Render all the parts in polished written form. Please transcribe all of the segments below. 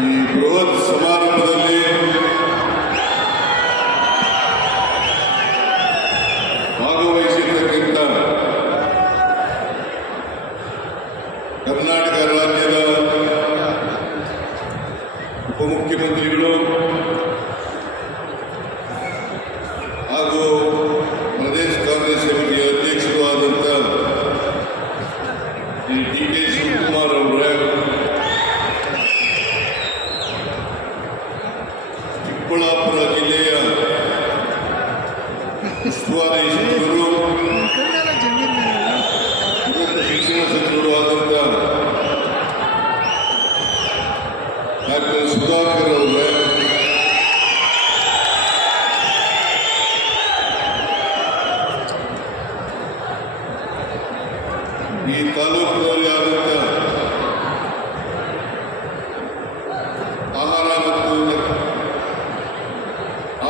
ಈ ಬೃಹತ್ ಸಮಾರಂಭದಲ್ಲಿ ಭಾಗವಹಿಸಿರ್ತಕ್ಕಂಥ ಕರ್ನಾಟಕ ರಾಜ್ಯದ ಉಪಮುಖ್ಯಮಂತ್ರಿಗಳು ಹಾಗೂ ಪ್ರದೇಶ ಕಾಂಗ್ರೆಸ್ ಸಮಿತಿಯ ಅಧ್ಯಕ್ಷರು ಆದಂಥ ಡಿ ಕೆ ಶಿವಕುಮಾರ್ ಅವರೇ, ಚಿಕ್ಕಬಳ್ಳಾಪುರ ಜಿಲ್ಲೆಯ ಉಸ್ತುವಾರಿ ಸಚಿವರು, ಶಿಕ್ಷಣ ಸಚಿವರು ಆದಂಥ ಡಾಕ್ಟರ್ ಸುಧಾಕರ್ ಅವರೇ, ಈ ತಾಲೂಕಿನಲ್ಲಿ ಆದಂಥ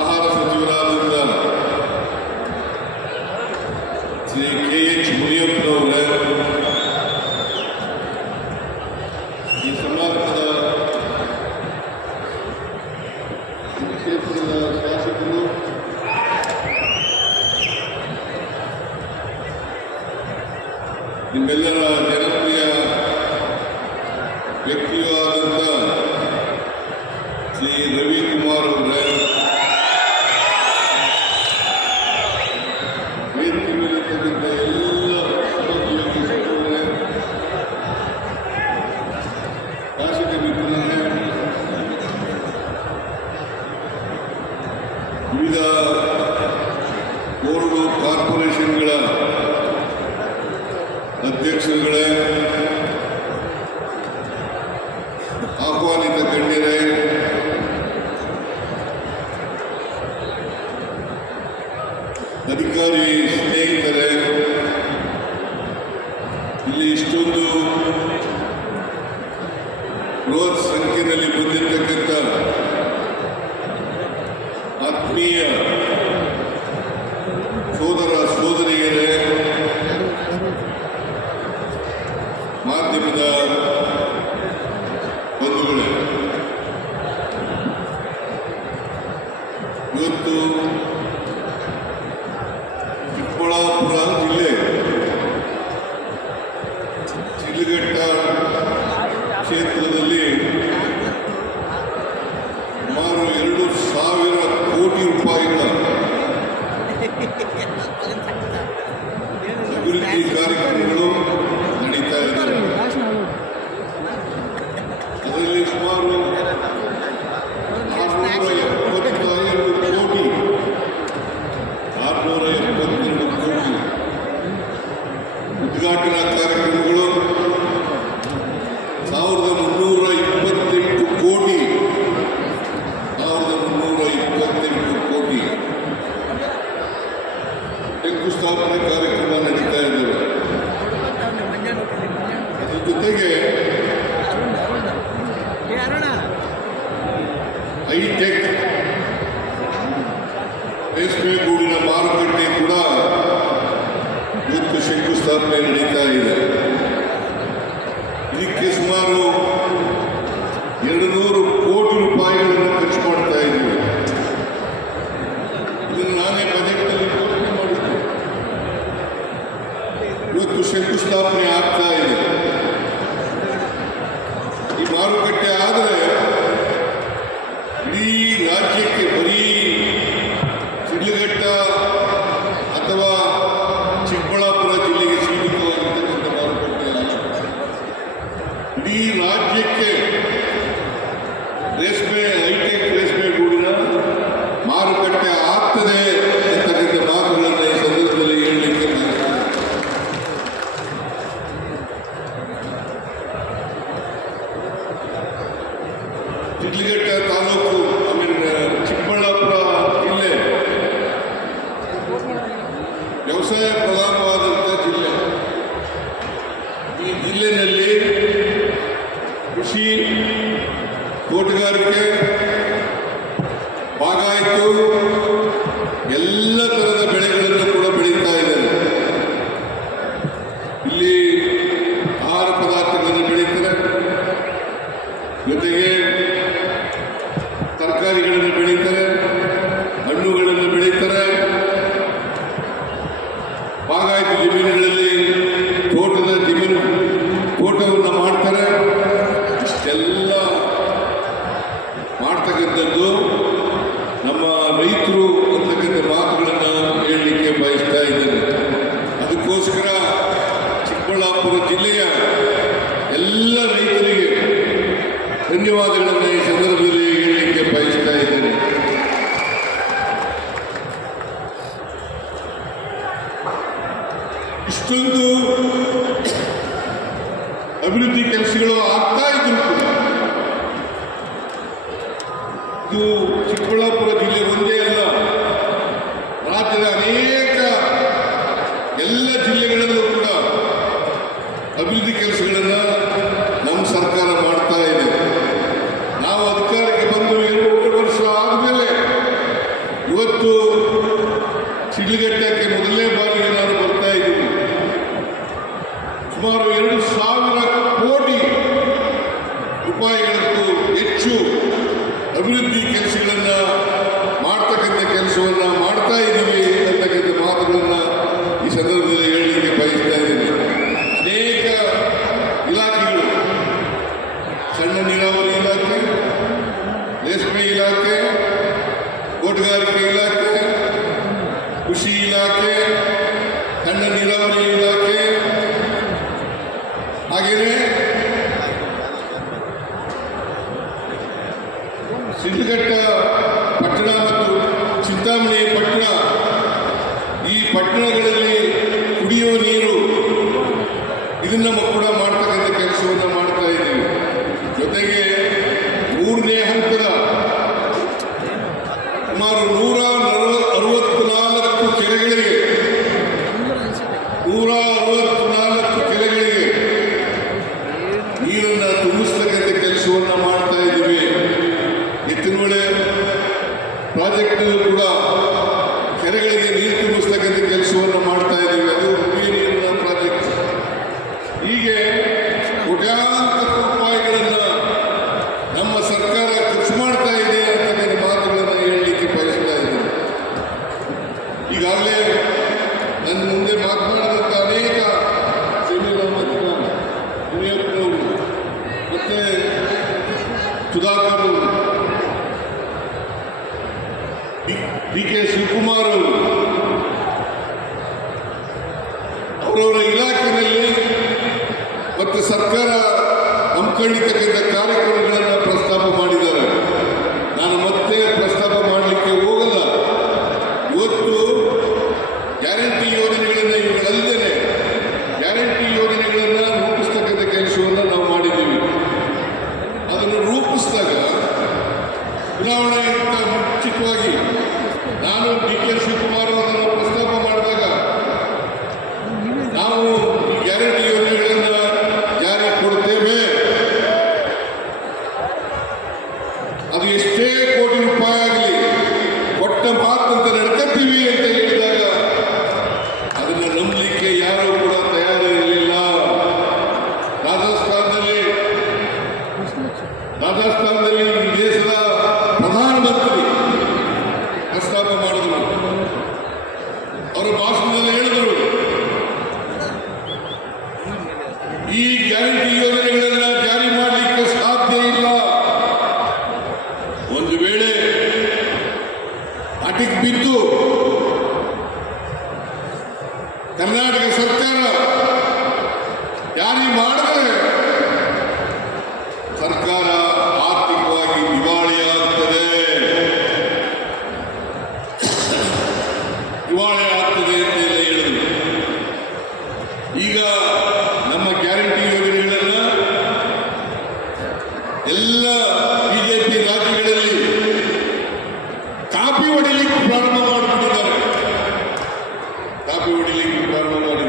ಆಹಾರ ಸಚಿವರಾದಂಥ ಶ್ರೀ KH ಮುನಿಯಪ್ಪನವರೇ, ಈ ಸಮಾರಂಭದ ಕ್ಷೇತ್ರದ ಶಾಸಕರು, ನಿಮ್ಮೆಲ್ಲರ ಜನಪ್ರಿಯ ವ್ಯಕ್ತಿಯೂ ಆದಂಥ ಶ್ರೀ ರವಿಕುಮಾರ್ ಅವರೇ, ವೇದಿಕೆ ಮೇಲಿರ್ತಕ್ಕಂಥ ಎಲ್ಲ ಸಹೋದ್ಯೋಗಿ ಸಚಿವರೇ, ಶಾಸಕ ಮಿತ್ರರೇ, ವಿವಿಧ ಬೋರ್ಡು ಕಾರ್ಪೊರೇಷನ್ಗಳ ಅಧ್ಯಕ್ಷರುಗಳೇ, ಆಹ್ವಾನಿತ ಗಣ್ಯರೇ, ಅಧಿಕಾರಿ ಸ್ನೇಹಿತರೇ, ಇಲ್ಲಿ ಇಷ್ಟೊಂದು ಬೃಹತ್ ಸಂಖ್ಯೆಯಲ್ಲಿ ಬಂದಿರತಕ್ಕಂಥ ಆತ್ಮೀಯ ಸೋದರ ಸೋದರಿಯರೇ, ಮಾಧ್ಯಮದ ಬಂಧುಗಳೇ, ಇವತ್ತು ಚಿಕ್ಕಬಳ್ಳಾಪುರ ಜಿಲ್ಲೆ ಶಿಡ್ಲಘಟ್ಟ ಕ್ಷೇತ್ರದಲ್ಲಿ ಸುಮಾರು 2,000 ಕೋಟಿ ರೂಪಾಯಿಗಳ ಅಭಿವೃದ್ಧಿ ಕಾರ್ಯಕ್ರಮಗಳು ನಡೀತಾ ಇದ್ದಾರೆ. ಅದರಲ್ಲಿ ಸುಮಾರು 672 ಕೋಟಿ ಉದ್ಘಾಟನಾ ಕಾರ್ಯಕ್ರಮಗಳು, 1,328 ಕೋಟಿ ಶಂಕುಸ್ಥಾಪನೆ ಕಾರ್ಯಕ್ರಮ ನಡೀತಾ ಇದ್ದೇವೆ. ಅದ್ರ ಜೊತೆಗೆ ಹೈಟೆಕ್ ರೇಷ್ಮೆ ಗೂಡಿನ ಮಾರುಕಟ್ಟೆ ಕೂಡ ಇವತ್ತು ಶಂಕುಸ್ಥಾಪನೆ ನಡೀತಾ ಇದೆ. ಇದಕ್ಕೆ ಸುಮಾರು 200 ಕೋಟಿ ರೂಪಾಯಿಗಳನ್ನು ಖರ್ಚು ಮಾಡ್ತಾ ಇದ್ದೀವಿ. ಇದನ್ನು ನಾನೇ ಬಜೆಟ್ನಲ್ಲಿ ಘೋಷಣೆ ಮಾಡಿದ್ದೆ. ಇವತ್ತು ಶಂಕುಸ್ಥಾಪನೆ ಆಗ್ತಾ ಇದೆ. ಈ ಮಾರುಕಟ್ಟೆ ಆದರೆ ಇಡೀ ರಾಜ್ಯಕ್ಕೆ, ಬರೀ ಶಿಡ್ಲಘಟ್ಟ ಅಥವಾ ಚಿಕ್ಕಬಳ್ಳಾಪುರ ಜಿಲ್ಲೆಗೆ ಸೀಮಿತವಾಗಿರ್ತಕ್ಕಂಥ ಮಾರುಕಟ್ಟೆ ಅಲ್ಲ, ಇಡೀ ರಾಜ್ಯಕ್ಕೆ ರೇಷ್ಮೆ, ಹೈಟೆಕ್ ರೇಷ್ಮೆ ಗೂಡಿನ ಮಾರುಕಟ್ಟೆ ಆಗ್ತದೆ ಅಂತಕ್ಕಂಥ ಮಾತುಗಳನ್ನು ಈ ಸಂದರ್ಭದಲ್ಲಿ ಹೇಳಲಿಕ್ಕೆ ಶಿಡ್ಲಘಟ್ಟ ತಾಲೂಕು, ಚಿಕ್ಕಬಳ್ಳಾಪುರ ಜಿಲ್ಲೆ ವ್ಯವಸಾಯ ಪ್ರಧಾನವಾದಂಥ ಜಿಲ್ಲೆ. ಈ ಜಿಲ್ಲೆಯಲ್ಲಿ ಕೃಷಿ, ತೋಟಗಾರಿಕೆ, ಬಾಗಾಯಿತು ಎಲ್ಲ ಥರದ ಬೆಳೆಗಳನ್ನು ಕೂಡ ಬೆಳೀತಾ ಇದ್ದಾರೆ. ಜಮೀನುಗಳಲ್ಲಿ ತೋಟವನ್ನು ಮಾಡ್ತಾರೆ. ಇಷ್ಟೆಲ್ಲ ಮಾಡ್ತಕ್ಕಂಥದ್ದು ನಮ್ಮ ರೈತರು ಅಂತಕ್ಕಂಥ ಮಾತುಗಳನ್ನು ಹೇಳಲಿಕ್ಕೆ ಬಯಸ್ತಾ ಇದ್ದೇನೆ. ಅದಕ್ಕೋಸ್ಕರ ಚಿಕ್ಕಬಳ್ಳಾಪುರ ಜಿಲ್ಲೆಯ ಎಲ್ಲ ರೈತರಿಗೆ ಧನ್ಯವಾದಗಳನ್ನು ಈ ಸಂದರ್ಭದಲ್ಲಿ ಹೇಳಲಿಕ್ಕೆ ಬಯಸ್ತಾ ಇದ್ದೇನೆ. ಇಷ್ಟೊಂದು ಅಭಿವೃದ್ಧಿ ಕೆಲಸಗಳು ಆಗ್ತಾ ಇದ್ರು ಕೂಡ ಇದು ಚಿಕ್ಕಬಳ್ಳಾಪುರ ಜಿಲ್ಲೆ ಒಂದೇ ಅಲ್ಲ, ರಾಜ್ಯದ ಅನೇಕ ಎಲ್ಲ ಜಿಲ್ಲೆಗಳಲ್ಲೂ ಕೂಡ ಅಭಿವೃದ್ಧಿ ಕೆಲಸಗಳನ್ನು ನಮ್ಮ ಸರ್ಕಾರ ಮಾಡ್ತಾ ಇದೆ. ನಾವು ಅಧಿಕಾರಕ್ಕೆ ಬಂದು 2 ವರ್ಷ ಆದಮೇಲೆ ಇವತ್ತು ಶಿಡ್ಲಘಟ್ಟಕ್ಕೆ ಮೊದಲನೇ ಬಾರಿಗೆ ನಾನು ಬರ್ತಾ ಇದ್ದೀನಿ. ಸುಮಾರು 2,000 ಕೋಟಿ ರೂಪಾಯಿಗಳಕ್ಕೂ ಹೆಚ್ಚು ಅಭಿವೃದ್ಧಿ ಕೆಲಸಗಳನ್ನು ಮಾಡ್ತಕ್ಕಂಥ ಕೆಲಸವನ್ನು ಮಾಡ್ತಾ ಇದ್ದೀವಿ ಅಂತಕ್ಕಂಥ ಮಾತುಗಳನ್ನು ಈ ಸಂದರ್ಭದಲ್ಲಿ ಹೇಳಲಿಕ್ಕೆ ಬಯಸ್ತಾ ಇದ್ದೀನಿ. ಅನೇಕ ಇಲಾಖೆಗಳು, ಸಣ್ಣ ನೀರಾವರಿ ಇಲಾಖೆ, ರೇಷ್ಮೆ ಇಲಾಖೆ, ತೋಟಗಾರಿಕೆ ಇಲಾಖೆ, ಕೃಷಿ ಇಲಾಖೆ, ಸಣ್ಣ ನೀರಾವರಿ ಇಲಾಖೆ, ಹಾಗೆಯೇ ಶಿಡ್ಲಘಟ್ಟ ಪಟ್ಟಣ ಮತ್ತು ಚಿಂತಾಮಣಿ ಪಟ್ಟಣ, ಈ ಪಟ್ಟಣಗಳಲ್ಲಿ ಕುಡಿಯುವ ನೀರು ಇದನ್ನ ಕೂಡ ಮಾಡ್ತಕ್ಕಂಥ ಕೆಲಸವನ್ನು ಮಾಡ್ತಾ ಇದ್ದೀವಿ. ಜೊತೆಗೆ 3ನೇ ಹಂತದ ಸುಮಾರು 164 ಕೆರೆಗಳಿಗೆ 164 ಕೆರೆಗಳಿಗೆ ನೀರನ್ನು ತುಂಬಿಸ್ತಕ್ಕಂಥ ಕೆಲಸವನ್ನು ಮಾಡ್ತಾ ಇದ್ದೀವಿ. ಎತ್ತಿನಹೊಳೆ ಪ್ರಾಜೆಕ್ಟ್ ಕೂಡ ಕೆರೆಗಳಿಗೆ ನೀರು ತುಂಬಿಸ್ತಕ್ಕಂಥ ಕೆಲಸವನ್ನು ಮಾಡ್ತಾ ಇದ್ದೀವಿ. ಅದು ಕುಡಿಯುವ ನೀರಿನ ಪ್ರಾಜೆಕ್ಟ್. ಹೀಗೆ ಕೋಟ್ಯಾಂತರ ರೂಪಾಯಿಗಳನ್ನು ನಮ್ಮ ಸರ್ಕಾರ ಖರ್ಚು ಮಾಡ್ತಾ ಇದೆ ಅಂತಕ್ಕಂಥ ಮಾತುಗಳನ್ನು ಹೇಳಲಿಕ್ಕೆ ಬಯಸ್ತಾ ಇದ್ದೀನಿ. ಈಗಾಗಲೇ ನನ್ನ ಮುಂದೆ ಮಾತನಾಡಿದಂಥ ಅನೇಕ ಜಮೀರ್ ಅಹಮದ್ ಖಾನ್, ಮುನಿಯಪ್ಪನವರು ಮತ್ತೆ ಸುಧಾಕರ್ ಅವರು, DK ಶಿವಕುಮಾರ್ ಅವರು ಅವರವರ ಇಲಾಖೆಯಲ್ಲಿ ಮತ್ತು ಸರ್ಕಾರ ಹಮ್ಮಿಕೊಂಡಿರ್ತಕ್ಕಂಥ ಕಾರ್ಯಕ್ರಮಗಳನ್ನು ಪ್ರಸ್ತಾಪ ಮಾಡಿದ್ದಾರೆ. ನಾನು ಮತ್ತೆ ಪ್ರಸ್ತಾಪ ಮಾಡಲಿಕ್ಕೆ ಹೋಗಲ್ಲ. ಇವತ್ತು ಗ್ಯಾರಂಟಿ ಯೋಜನೆಗಳನ್ನು ಇವುಗಳಲ್ಲದೆ ಗ್ಯಾರಂಟಿ ಯೋಜನೆಗಳನ್ನು ರೂಪಿಸ್ತಕ್ಕಂಥ ಕೆಲಸವನ್ನು ನಾವು ಮಾಡಿದ್ದೀವಿ. ಅದನ್ನು ರೂಪಿಸಿದಾಗ ಚುನಾವಣೆಗಿಂತ ಮುಂಚಿತವಾಗಿ ನಾನು DK ಶಿವಕುಮಾರ್ ಅವರನ್ನು ಪ್ರಸ್ತಾಪ ಮಾಡಿದಾಗ ನಾವು ಈ ಗ್ಯಾರಂಟಿ ಯೋಜನೆಗಳನ್ನು ಜಾರಿ ಕೊಡ್ತೇವೆ, ಅದು ಎಷ್ಟೇ ಕೋಟಿ ರೂಪಾಯಿ ಆಗಲಿ ಕೊಟ್ಟ ಮಾತಂತ ನಡ್ಕೊತೀವಿ ಅಂತ ಹೇಳಿದಾಗ ಅದನ್ನು ನಂಬಲಿಕ್ಕೆ ಯಾರೂ ಕೂಡ ತಯಾರಿರಲಿಲ್ಲ. ರಾಜಸ್ಥಾನದಲ್ಲಿ ಈ ದೇಶದ ಪ್ರಧಾನಮಂತ್ರಿ ಪ್ರಸ್ತಾಪ ಮಾಡಿದರು. ಅವರ ಭಾಷಣದಲ್ಲಿ ಹೇಳಿದರು, ಈ ಗ್ಯಾರಂಟಿ ಯೋಜನೆಗಳನ್ನು ಜಾರಿ ಮಾಡಲಿಕ್ಕೆ ಸಾಧ್ಯ ಇಲ್ಲ. ಒಂದು ವೇಳೆ ಅಟಿಕ್ ಬಿದ್ದು ಕರ್ನಾಟಕ ಸರ್ಕಾರ ಜಾರಿ ಮಾಡಿದರೆ ಸರ್ಕಾರ ಆರ್ಥಿಕವಾಗಿ ದಿವಾಳಿಯಾಗುತ್ತದೆ ಅಂತ ಹೇಳಿದರು. ಈಗ ನಮ್ಮ ಗ್ಯಾರಂಟಿ ಯೋಜನೆಗಳನ್ನು ಎಲ್ಲ ಬಿಜೆಪಿ ರಾಜ್ಯಗಳಲ್ಲಿ ಕಾಪಿ ಹೊಡಿಲಿಕ್ಕೆ ಪ್ರಾರಂಭ ಮಾಡಿಬಿಟ್ಟಿದ್ದಾರೆ. ಕಾಪಿ ಹೊಡಿಲಿಕ್ಕೆ ಪ್ರಾರಂಭ ಮಾಡಿ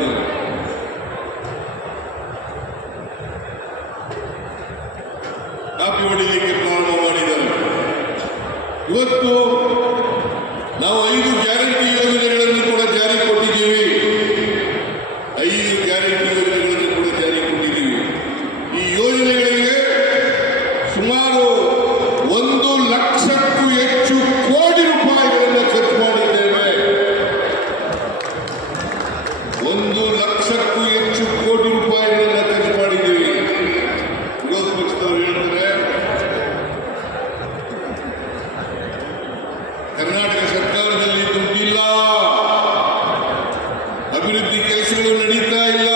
1,00,000ಕ್ಕೂ ಹೆಚ್ಚು ಕೋಟಿ ರೂಪಾಯಿಗಳನ್ನ ಖರ್ಚು ಮಾಡಿದ್ದೀವಿ. ವಿರೋಧ ಪಕ್ಷದವರು ಹೇಳ್ತಾರೆ ಕರ್ನಾಟಕ ಸರ್ಕಾರದಲ್ಲಿ ದುಡ್ಡಿಲ್ಲ, ಅಭಿವೃದ್ಧಿ ಕೆಲಸಗಳು ನಡೀತಾ ಇಲ್ಲ,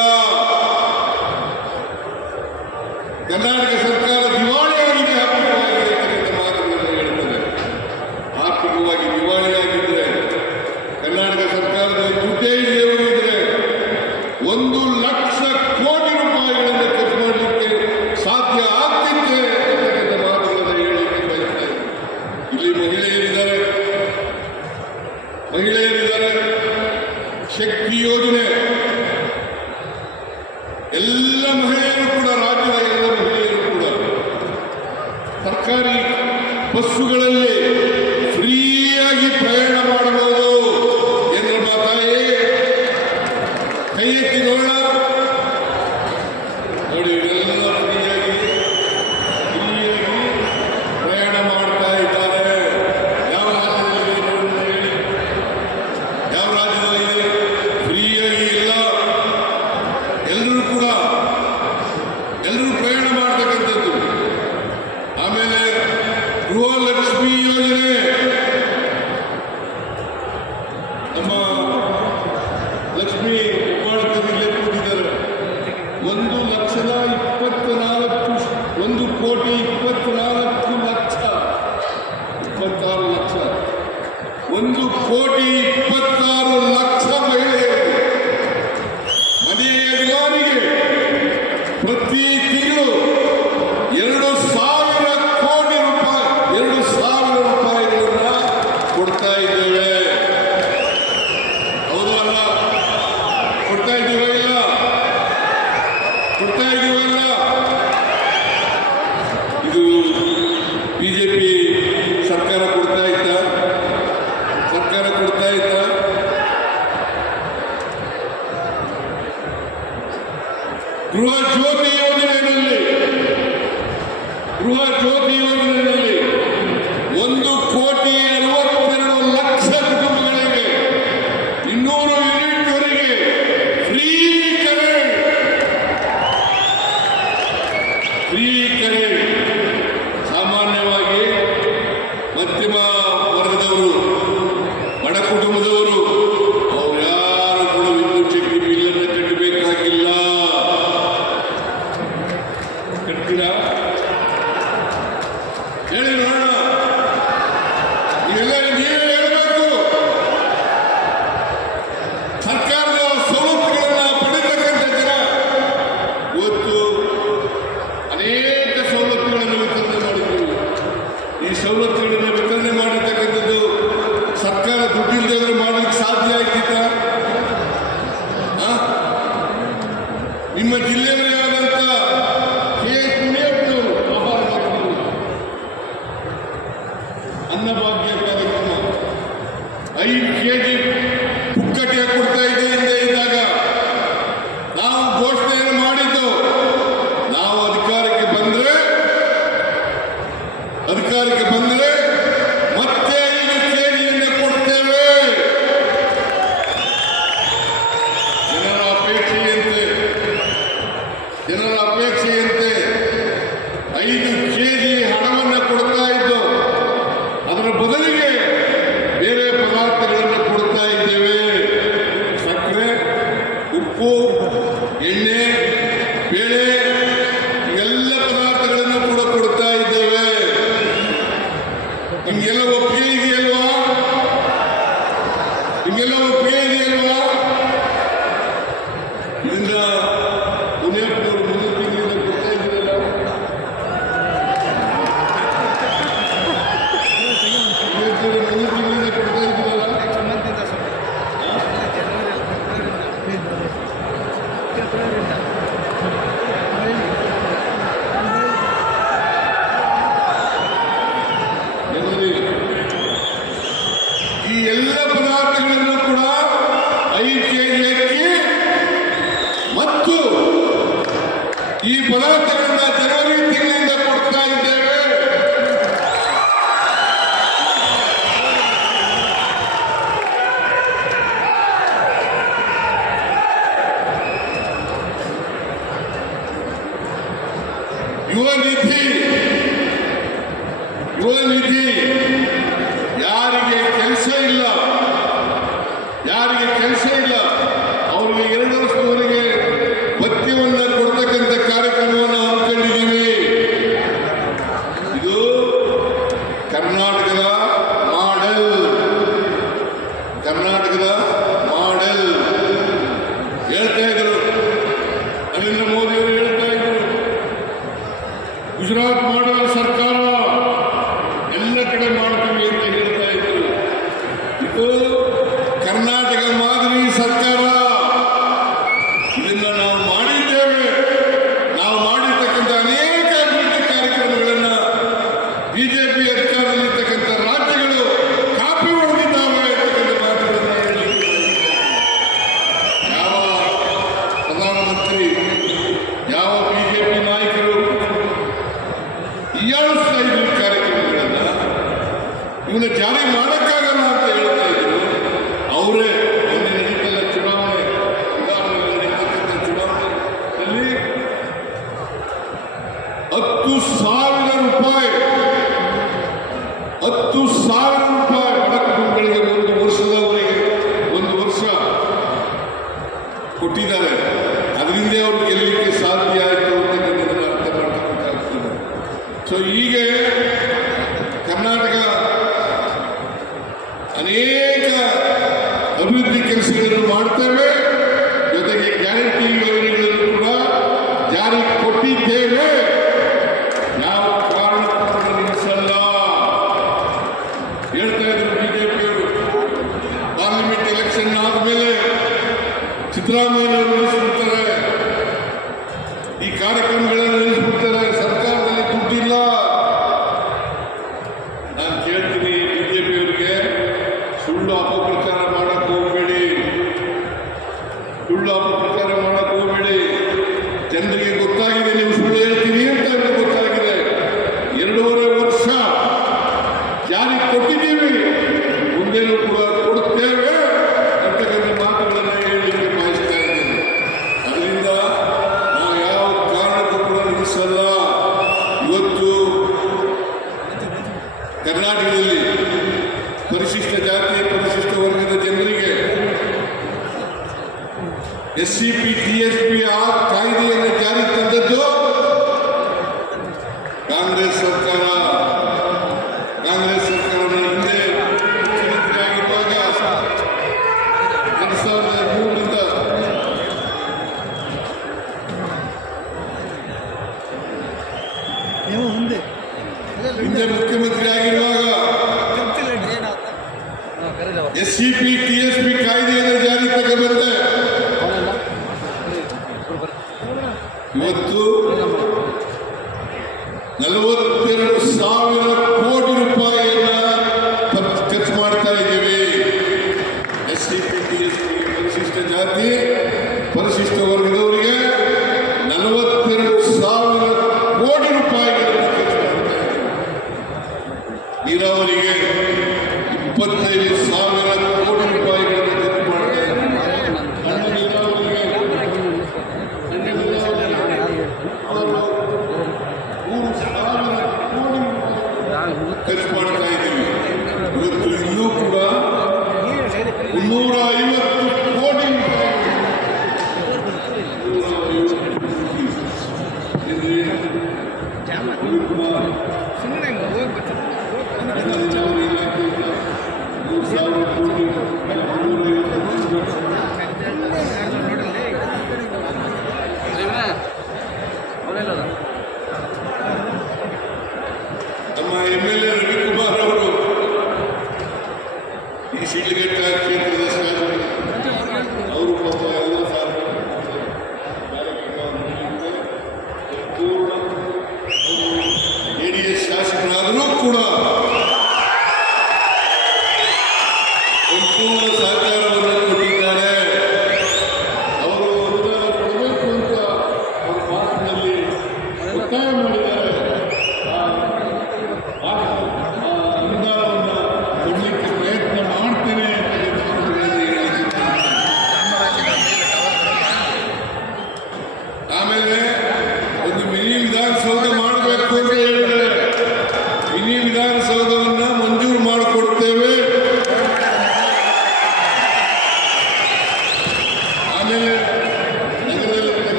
ಕರ್ನಾಟಕ ಸರ್ಕಾರ ದಿವಾಳಿಯಾಗಿದೆ, ಆರ್ಥಿಕವಾಗಿದೆ ಅಂತ ಮಾತುಗಳನ್ನು ಹೇಳ್ತಾರೆ. ಆರ್ಥಿಕವಾಗಿ ದಿವಾಳಿಯಾಗಿದ್ರೆ ಕರ್ನಾಟಕ ಸರ್ಕಾರದಲ್ಲಿ ದುಡ್ಡೇ ಇಲ್ಲೇ ಹೋಗಿದ್ರೆ 1,00,000 ಕೋಟಿ ರೂಪಾಯಿಗಳನ್ನು ಖರ್ಚು ಮಾಡಲಿಕ್ಕೆ ಸಾಧ್ಯ ಆಗ್ತಿತ್ತೆ ಅಂತಕ್ಕಂಥ ಮಾತುಗಳನ್ನು ಹೇಳಲಿಕ್ಕೆ ಬಯಸ್ತಾರೆ. ಇಲ್ಲಿ ಮಹಿಳೆಯರಿದ್ದಾರೆ, ಶಕ್ತಿ ಯೋಜನೆ, ಎಲ್ಲ ಮಹಿಳೆಯರು ಕೂಡ, ರಾಜ್ಯದ ಎಲ್ಲ ಮಹಿಳೆಯರು ಕೂಡ ಸರ್ಕಾರಿ ಬಸ್ಸುಗಳಲ್ಲಿ ಫ್ರೀಯಾಗಿ ಪ್ರಯಾಣ ಮಾಡಬಹುದು. ಏನಮ್ಮ ತಾಯಿ ಕೈ ಎತ್ತಿ ನೋಡೋಣ. ನೋಡಿ, ಇವರೆಲ್ಲ ಫ್ರೀಯಾಗಿ ಪ್ರಯಾಣ ಮಾಡ್ತಾ ಇದ್ದಾರೆ. ಯಾವ ರಾಜ್ಯದಲ್ಲಿ ಹೇಳಿ, ಯಾವ ರಾಜ್ಯದಲ್ಲಿ ಫ್ರೀಯಾಗಿ ಇಲ್ಲ? ಎಲ್ಲರೂ ಪ್ರಯಾಣ ಮಾಡ್ತಕ್ಕಂಥದ್ದು. ಆಮೇಲೆ ಗೃಹಲಕ್ಷ್ಮಿ ಯೋಜನೆ, ನಮ್ಮ ಲಕ್ಷ್ಮಿ ಹೆಬ್ಬಾಳಕರಲ್ಲೇ ಕೂತಿದ್ದಾರೆ. 1,26,00,000 ಮಹಿಳೆಯರು ಮನೆ ಯಜಮಾನಿಗೆ ಪ್ರತಿ ತಿಂಗಳು 2,000 ಕೋಟಿ ರೂಪಾಯಿ 2,000 ರೂಪಾಯಿಗಳನ್ನ ಕೊಡ್ತಾ ಇದ್ದೇವೆ. ಹೌದು ಅಲ್ಲ? ಕೊಡ್ತಾ ಇದ್ದೀವ ಇಲ್ಲ? ಕೊಡ್ತಾ ಇದ್ದೀವ ಇಲ್ಲ? ಇದು ಬಿಜೆಪಿ ಸರ್ಕಾರ ಕೊಡ್ತಾ ಇದ್ದ? ಸರ್ಕಾರ ಕೊಡ್ತಾ ಇದ್ದ? ಗೃಹ ಜ್ಯೋತಿ ಯೋಜನೆಯಲ್ಲಿ 1,62,00,000 ಕುಟುಂಬಗಳಿಗೆ 200 ಯೂನಿಟ್ ವರೆಗೆ ಫ್ರೀ ಕರೆಂಟ್. ಸಾಮಾನ್ಯವಾಗಿ ಮಧ್ಯಮ ವರ್ಗದವರು, ಬಡ ಕುಟುಂಬದವರು, ಅವ್ರು ಯಾರು ಕೂಡ ವಿದ್ಯುತ್ ಶಕ್ತಿ ಬಿಲ್ಲನ್ನು ಕಟ್ಟಬೇಕಾಗಿಲ್ಲ. ಕಟ್ತೀರಾ? ಹೇಳಿ ನೋಡೋಣ. ನೀವೇ ಹೇಳಬೇಕು. ಸರ್ಕಾರದ ಸವಲತ್ತುಗಳನ್ನ ಪಡೆತಕ್ಕಂಥ ಜನ ಇವತ್ತು ಅನೇಕ ಸವಲತ್ತುಗಳನ್ನು ವಿತರಣೆ ಮಾಡಿದ್ದೀವಿ. ಈ ಸವಲತ್ತುಗಳನ್ನು ವಿತರಣೆ ಮಾಡಿರ್ತಕ್ಕಂಥದ್ದು ಸರ್ಕಾರ ದುಡ್ಡಿಲ್ಲದೆ ಮಾಡಲಿಕ್ಕೆ ಸಾಧ್ಯ ಆಗ್ತಿತ್ತ? ನಿಮ್ಮ ಜಿಲ್ಲೆಯವರೇ ಆದಂತ ಕೆ.ಎಸ್. ಮುನಿಯಪ್ಪನವರು ಆಭಾರ ಮಾಡಿದ್ರು. ಅನ್ನಭಾಗ್ಯ ಕಾರ್ಯಕ್ರಮ 5 kg ಪುಕ್ಕಟೆ ಕೊಡ್ತಾ ಇದ್ದಾಗ ನಾವು ಘೋಷಣೆಯನ್ನು ಮಾಡಿದ್ದು, ನಾವು ಅಧಿಕಾರಕ್ಕೆ ಬಂದ್ರೆ ಮತ್ತೆ 5 kg ಕೊಡ್ತೇವೆ. ಜನರ ಅಪೇಕ್ಷೆಯಂತೆ 5 kg ಹಣವನ್ನು ಕೊಡ್ತಾ ಇದ್ದು, ಅದರ ಬದಲಿಗೆ ಬೇರೆ ಪದಾರ್ಥಗಳನ್ನು ಕೊಡ್ತಾ ಇದ್ದೇವೆ. ಸಕ್ಕರೆ, ಉಪ್ಪು, ಎಣ್ಣೆ, ಬೇಳೆ, ಎಲ್ಲ ಪದಾರ್ಥಗಳನ್ನು ಕೂಡ ಕೊಡ್ತಾ ಇದ್ದೇವೆ. ನಿಮ್ಗೆಲ್ಲ ಒಪ್ಪಿಗೆ ಇದೆಯಲ್ವಾ? ಇದರಿಂದ ಮುನಿಯಪ್ಪನವರು 3 ತಿಂಗಳಿಂದ ಕೊಡ್ತಾ ಇದ್ದೀರಲ್ಲ? ಈ ಎಲ್ಲ ಪದಾರ್ಥಗಳನ್ನು ಕೂಡ 5 kg ಅಕ್ಕಿ ಮತ್ತು ಈ ಪದಾರ್ಥಗಳನ್ನ ಜನವರಿ ತಿಂಗಳಿಂದ ಕೊಡ್ತಾ ಇದ್ದೇವೆ. ಯುವ ನಿಧಿ ಯಾರಿಗೆ ಕೆಲಸ ಇಲ್ಲ ಅವರಿಗೆ 2 ವರ್ಷದವರೆಗೆ ಭತ್ಯವನ್ನು ಕೊಡ್ತಕ್ಕಂಥ ಕಾರ್ಯಕ್ರಮವನ್ನು ಹಮ್ಮಿಕೊಂಡಿದ್ದೀವಿ. ಇದು ಕರ್ನಾಟಕದ ಮಾಡೆಲ್ ಹೇಳ್ತಾ ಇದ್ರು. ನರೇಂದ್ರ ಮೋದಿ ಅವರು ಹೇಳ್ತಾ ಇದ್ರು, ಗುಜರಾತ್ ಮಾಡುವ ಸರ್ಕಾರ ಎಲ್ಲ ಕಡೆ ಮಾಡ್ತೀವಿ ಅಂತ ಹೇಳ್ತಾ ಇದ್ರು. ಇದು ಕರ್ನಾಟಕ ಮಾದರಿ ಸರ್ಕಾರ. ಇದನ್ನು ನಾವು ಮಾಡಿದ್ದೇವೆ. ನಾವು ಮಾಡಿರ್ತಕ್ಕಂಥ ಅನೇಕ ಅಭಿವೃದ್ಧಿ ಕಾರ್ಯಕ್ರಮಗಳನ್ನು ಬಿಜೆಪಿ ಅಧಿಕಾರದಲ್ಲಿರ್ತಕ್ಕಂಥ ರಾಜ್ಯಗಳು ಕಾಪಿ ಹೊಡೆದಿದ್ದಾವೆ ಅಂತಕ್ಕಂಥ ಮಾತುಗಳನ್ನು ಹೇಳಿ ಯಾವ ಪ್ರಧಾನಮಂತ್ರಿ ಯಾವ ಬಿಜೆಪಿ ನಾಯಕರು ಹೀಯಾಳಿಸ್ತಾ ಇದ್ರು ಕಾರ್ಯಕ್ರಮಗಳನ್ನ, ಇವನ್ನ ಜಾರಿ ಮಾಡಕ್ಕಾಗಲ್ಲ ಅಂತ ಹೇಳ್ತಾ ಇದ್ರು. ಅವರೇ ಒಂದು ನಡೀತಲ್ಲ ಚುನಾವಣೆ, ಉದಾಹರಣೆಗೆ ನಡೀತಕ್ಕಂಥ ಚುನಾವಣೆಯಲ್ಲಿ 10,000 ರೂಪಾಯಿ ಬಡ ಕುಟುಂಬಗಳಿಗೆ 1 ವರ್ಷದವರೆಗೆ 1 ವರ್ಷ ಕೊಟ್ಟಿದ್ದಾರೆ. ಅದರಿಂದ ಅವರು ಗೆಲ್ಲಲಿಕ್ಕೆ ಸಾಧ್ಯ ಆಯಿತು ಅಂತಕ್ಕಂಥದ್ದನ್ನು ಅರ್ಥ ಮಾಡ್ತಕ್ಕಂಥಾಗ್ತದೆ. ಸೊ ಹೀಗೆ ಕರ್ನಾಟಕ ಅನೇಕ ಅಭಿವೃದ್ಧಿ ಕೆಲಸಗಳನ್ನು ಮಾಡ್ತೇವೆ. ಜೊತೆಗೆ ಗ್ಯಾರಂಟಿ ಯೋಜನೆಗಳನ್ನು ಕೂಡ ಜಾರಿ ಕೊಟ್ಟಿದ್ದೇವೆ. ನಾವು ಕಾರಣಕ್ಕೂ ನಿಲ್ಲಿಸಲ್ಲ ಹೇಳ್ತಾ ಇದ್ರು ಬಿಜೆಪಿಯವರು. ಪಾರ್ಲಿಮೆಂಟ್ ಎಲೆಕ್ಷನ್ ಆದಮೇಲೆ ಸಿದ್ದರಾಮಯ್ಯನವರು ನಿಲ್ಲಿಸ್ಬಿಡ್ತಾರೆ, ಈ ಕಾರ್ಯಕ್ರಮಗಳನ್ನು ನಿಲ್ಲಿಸ್ಬಿಡ್ತಾರೆ, ಸರ್ಕಾರದಲ್ಲಿ ದುಡ್ಡಿಲ್ಲ. ನಾನು ಕೇಳ್ತೀನಿ ಬಿಜೆಪಿಯವರಿಗೆ, ಸುಳ್ಳು ಅಪಪ್ರಚಾರ ಮಾಡಕ್ಕೆ ಹೋಗಬೇಡಿ. ಜನರಿಗೆ ಗೊತ್ತಾಗಿದೆ ನೀವು ಸುಳ್ಳು ಹೇಳ್ತೀರಿ ಅಂತ ಗೊತ್ತಾಗಿದೆ. 2.5 ವರ್ಷ ಜಾರಿ ಕೊಟ್ಟಿದ್ದೀವಿ, ಮುಂದೇನೂ ಕೂಡ ಕೊಡುತ್ತೇವೆ ಅಂತಕ್ಕಂಥ ಮಾತುಗಳನ್ನು ಹೇಳಲಿಕ್ಕೆ ಬಯಸ್ತಾ ಇದ್ದೇನೆ. ಅದರಿಂದ ನಾವು ಯಾವ ಕಾರಣಕ್ಕೂ ಕೂಡ ನಿಲ್ಲಿಸಲ್ಲ. ಇವತ್ತು ಕರ್ನಾಟಕದಲ್ಲಿ ಪರಿಶಿಷ್ಟ ಜಾತಿ ಪರಿಶಿಷ್ಟ ವರ್ಗದ ಜನರಿಗೆ SCP TSP ಕಾಯ್ದೆಯನ್ನು ಜಾರಿ ತಂದದ್ದು ಕಾಂಗ್ರೆಸ್ ಸರ್ಕಾರ. ಹಿಂದೆ ಮುಖ್ಯಮಂತ್ರಿ ಆಗಿರುವಾಗ 2003ರಿಂದ ಹಿಂದೆ ಮುಖ್ಯಮಂತ್ರಿ ಆಗಿರುವಾಗ SCP TSP ಕಾಯ್ದೆಯನ್ನು ಜಾರಿ ತಗೊಂಡ್ಬಂದೆ. ಇವತ್ತು 42,000 ಕೋಟಿ ರೂಪಾಯಿಯನ್ನ ಖರ್ಚು ಮಾಡ್ತಾ ಇದ್ದೀವಿ. SCP TSP ಪರಿಶಿಷ್ಟ ಜಾತಿ ಪರಿಶಿಷ್ಟ ವರ್ಗದವರಿಗೆ 42,000 ಕೋಟಿ ರೂಪಾಯಿಗಳನ್ನು ಖರ್ಚು ಮಾಡ್ತಾ ಇದ್ದೀವಿ. ನೀರಾವರಿಗೆ 25,000 ಕೋಟಿ ರೂಪಾಯಿಗಳನ್ನು ಖರ್ಚು ಮಾಡ್ತಾ ಇದ್ದೀವಿ. ಸಣ್ಣ ನೀರಾವರಿಗೆ ಖರ್ಚು ಮಾಡ್ತಾ ಇದ್ದೀವಿ. ಇವತ್ತು ಇನ್ನೂ ಕೂಡ 350 ಕೋಟಿ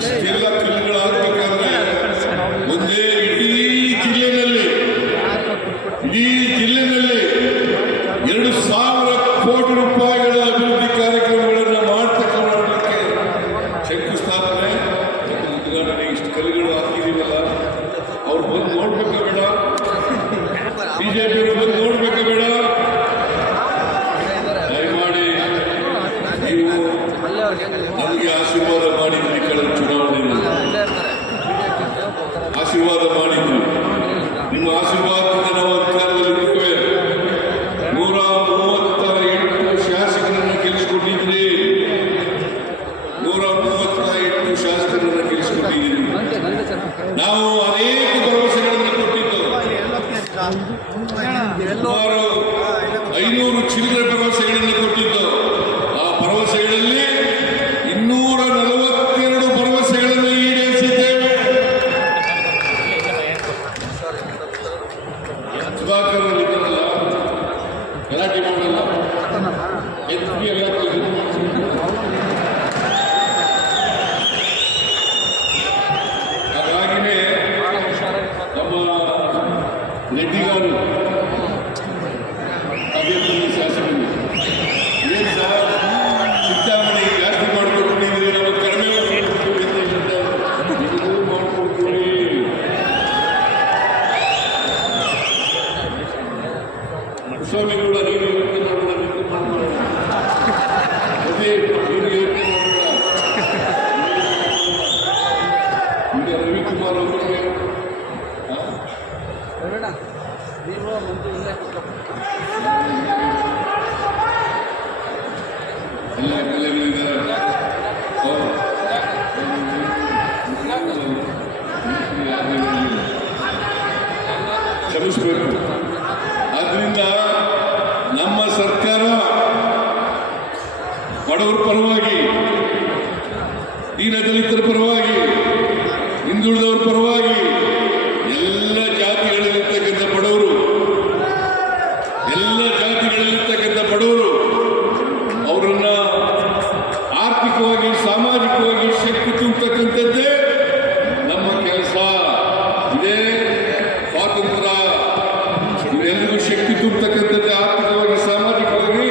ಇಷ್ಟೆಲ್ಲ ಕಲ್ಲುಗಳಾಗಬೇಕಾದ್ರೆ ಒಂದೇ ಇಡೀ ಜಿಲ್ಲೆಯಲ್ಲಿ 2,000 ಕೋಟಿ ರೂಪಾಯಿಗಳ ಅಭಿವೃದ್ಧಿ ಕಾರ್ಯಕ್ರಮಗಳನ್ನು ಮಾಡ್ತಕ್ಕಂಥಕ್ಕೆ ಶಂಕುಸ್ಥಾಪನೆ ಉದ್ಘಾಟನೆ. ಇಷ್ಟು ಕಲ್ಲುಗಳು ಹಾಕಿದೀವಲ್ಲ, ಅವ್ರು ಬಂದು ನೋಡ್ಬೇಕ ಬೇಡ? ಬಿಜೆಪಿಯವರು ಬಂದು ನೋಡ್ಬೇಕ ಬೇಡ? ದಯಮಾಡಿ ನೀವು ನನಗೆ ಆಶೀರ್ವಾದ ಮಾಡಿದ್ರಿ, ಕಳೆದ ಚುನಾವಣೆಯಲ್ಲಿ ಆಶೀರ್ವಾದ ಮಾಡಿದ್ರಿ. ನಿಮ್ಮ ಆಶೀರ್ವಾದದಿಂದ ನಾವು ಅಧಿಕಾರದಲ್ಲಿದ್ದೇವೆ. 138 ಶಾಸಕರನ್ನು ಗೆಲ್ಲಿಸಿಕೊಟ್ಟಿದ್ರಿ. 138 ಶಾಸಕರನ್ನು ಗೆಲ್ಲಿಸಿಕೊಟ್ಟಿದ್ದೀರಿ. ನಾವು ಅನೇಕ ಭರವಸೆಗಳನ್ನು ಕೊಟ್ಟಿದ್ದು, ಸುಮಾರು 500 ಚಿಲ್ಲರೆ ಭರವಸೆಗಳನ್ನು ಕೊಟ್ಟಿದ್ದು. ಆ ಭರವಸೆಗಳಲ್ಲಿ 242 ಭರವಸೆಗಳನ್ನು ಈಡೇರಿಸಿದ್ದೇವೆ. ಸುಧಾಕರ್ ಇದ್ದಾರಲ್ಲ, ಗಲಾಟೆ ಮಾಡಲ್ಲ, ಎತ್ತಿ ಎಲ್ಲ ಹಾಗಾಗಿನೇ ನಮ್ಮ ರೆಡ್ಡಿಗಾರು ಅಭ್ಯರ್ಥಿ ಶಾಸಕರು ಏನು ಸರ್ ಸಿದ್ದಾಮಣಿ ಜಾಸ್ತಿ ಮಾಡ್ಕೊಟ್ಟಿದ್ದೀರಿ, ನಾವು ಕಡಿಮೆ ಮಾಡ್ಕೊಡ್ತೀವಿ. ಸ್ವಾಮಿಗಳ ನೀನು ಯೋಚನೆ ಮಾಡೋಣ, ಅದೇ ನೀನು ಯೋಚನೆ ಮಾಡೋಣ. ಈಗ ರವಿಕುಮಾರ್ ಅವರಿಗೆ ಎಲ್ಲ ಕಲೆಗಳಿದ್ದಾರೆ. ಕ್ಷಮಿಸಬೇಕು. ಆದ್ರಿಂದ ನಮ್ಮ ಸರ್ಕಾರ ಬಡವರ ಪರವಾಗಿ, ದೀನ ದಲಿತರ ಪರವಾಗಿ, ಹಿಂದುಳಿದವರ ಪರವಾಗಿ, ಎಲ್ಲ ಜಾತಿಗಳಲ್ಲಿರ್ತಕ್ಕಂಥ ಬಡವರು, ಅವರನ್ನ ಆರ್ಥಿಕವಾಗಿ, ಸಾಮಾಜಿಕವಾಗಿ ಶಕ್ತಿ ತುಂಬತಕ್ಕಂಥದ್ದೇ ನಮ್ಮ ಕೆಲಸ. ಇದೇ ಸ್ವಾತಂತ್ರ್ಯ. ಇವರೆಲ್ಲರಿಗೂ ಶಕ್ತಿ ತುಂಬತಕ್ಕಂಥದ್ದೇ, ಆರ್ಥಿಕವಾಗಿ, ಸಾಮಾಜಿಕವಾಗಿ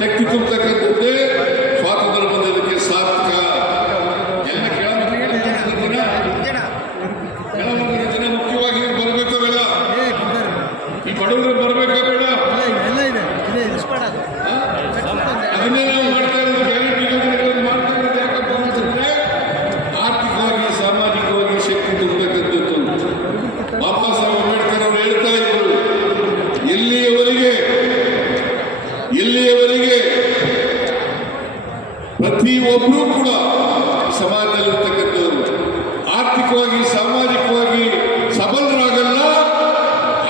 ಶಕ್ತಿ ತುಂಬತಕ್ಕಂಥದ್ದೇ ಸ್ವಾತಂತ್ರ್ಯ ಬಂದದಕ್ಕೆ ಸಾರ್ಥಕ. ಎಲ್ಲ ಕೆಳಮಟ್ಟದ ಜನ ಮುಖ್ಯವಾಗಿ ಬರಬೇಕು. ಅವೆಲ್ಲ ಈ ಬಡವರು ಬರಬೇಕಾ ಬೇಡ? ಅದನ್ನೇ ನಾವು ಮಾಡ್ತಾ ಇರೋದು. ಗ್ಯಾರಂಟಿ ಯೋಜನೆಗಳನ್ನು ಮಾಡ್ತಾ ಇರೋದು ಯಾಕಪ್ಪ ಅಂತಂದ್ರೆ ಆರ್ಥಿಕವಾಗಿ, ಸಾಮಾಜಿಕವಾಗಿ ಶಕ್ತಿ ತುಂಬತಕ್ಕಂಥದ್ದು. ಬಾಬಾ ಸಾಹೇಬ್ ಅಂಬೇಡ್ಕರ್ ಅವರು ಹೇಳ್ತಾ ಇದ್ರು, ಎಲ್ಲಿಯವರೆಗೆ ಪ್ರತಿಯೊಬ್ಬರೂ ಕೂಡ ಸಮಾಜದಲ್ಲಿರ್ತಕ್ಕಂಥವ್ರು ಆರ್ಥಿಕವಾಗಿ, ಸಾಮಾಜಿಕವಾಗಿ ಸಬಲರಾಗಲ್ಲ,